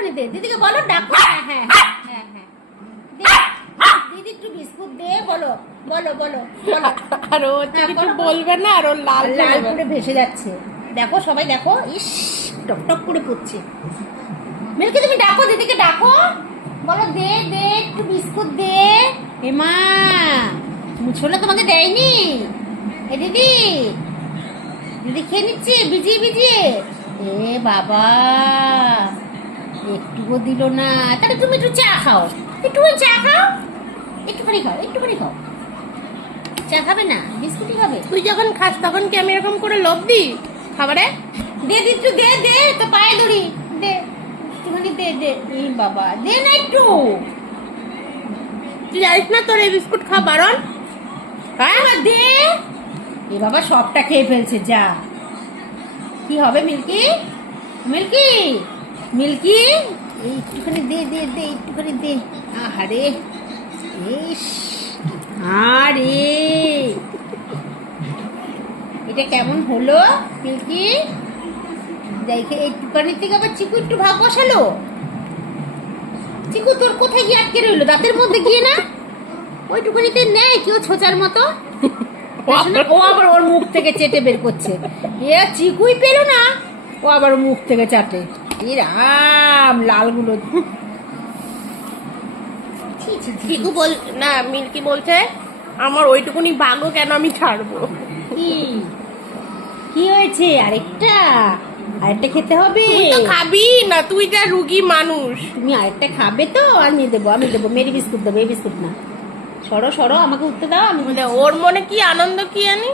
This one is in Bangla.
একটুখানি দে, দিদিকে বলো ডাকো। হ্যাঁ হ্যাঁ হ্যাঁ হ্যাঁ হ্যাঁ দিদি একটু বিস্কুট দে, বলো বলো বলো বলো। আর ও কিছু বলবে না, আর ও লাল লাল করে ভেসে যাচ্ছে, দেখো সবাই দেখো, ইস টক টক করে পড়ছে। মিল্কি তুমি ডাকো, দিদিকে ডাকো, বলো দে দে একটু বিস্কুট দে। এমা মুছলে তোমাকে দেয়নি? এ দিদি, দিদি খেয়ে নিচ্ছে ভিজিয়ে ভিজিয়ে। এ বাবা, একটুও দিল না। তাহলে তুমি একটু চা খাও, একটুখানি চা খাও, একটুখানি খাও, একটুখানি খাও। চা খাবে না, বিস্কুটই খাবে? তুই যখন খাস তখন কি আমি এরকম করে লোভ দিই খাবারে? দে দি একটু, দে দে তো পায়ে ধরি, দে একটুখানি দে দে। এই বাবা দে না একটু। তুই জানিস না তোর এই বিস্কুট খাওয়া বারণ? হ্যাঁ দে। এ বাবা সবটা খেয়ে ফেলছে, যা। কি হবে মিল্কি, মিল্কি মিল্কি, এই একটুখানি দে দে দে, একটুখানি দে। আহারে, ইস, আরে এটা কেমন হলো মিল্কি? দেখে একটুখানি থেকে আবার চিকু একটু ভাগ বসালো। চিকু তোর কোথায় গিয়ে আটকে রইলো? দাঁতের মধ্যে গিয়ে না? ওইটুখানিতে নেয় কেউ ছোচার মতো। ও আবার ওর মুখ থেকে চেটে বের করছে। এ চিকুই পেল না, ও আবার মুখ থেকে চাটে। এ রাম, লালগুলো। চিকু বল না, মিল্কি বলছে আমার ওইটুকুনি ভাগও কেন আমি ছাড়বো। কি কি হয়েছে? আরেকটা আরেকটা খেতে হবে। তুই তো খাবি না, তুই যা রুগী মানুষ। তুমি আরেকটা খাবে তো? আমি দেবো, আমি দেবো। মেরি বিস্কুট দেবো, এই বিস্কুট না। সরো সরো, আমাকে উঠতে দাও। আমি ওর মনে কি আনন্দ কি জানি।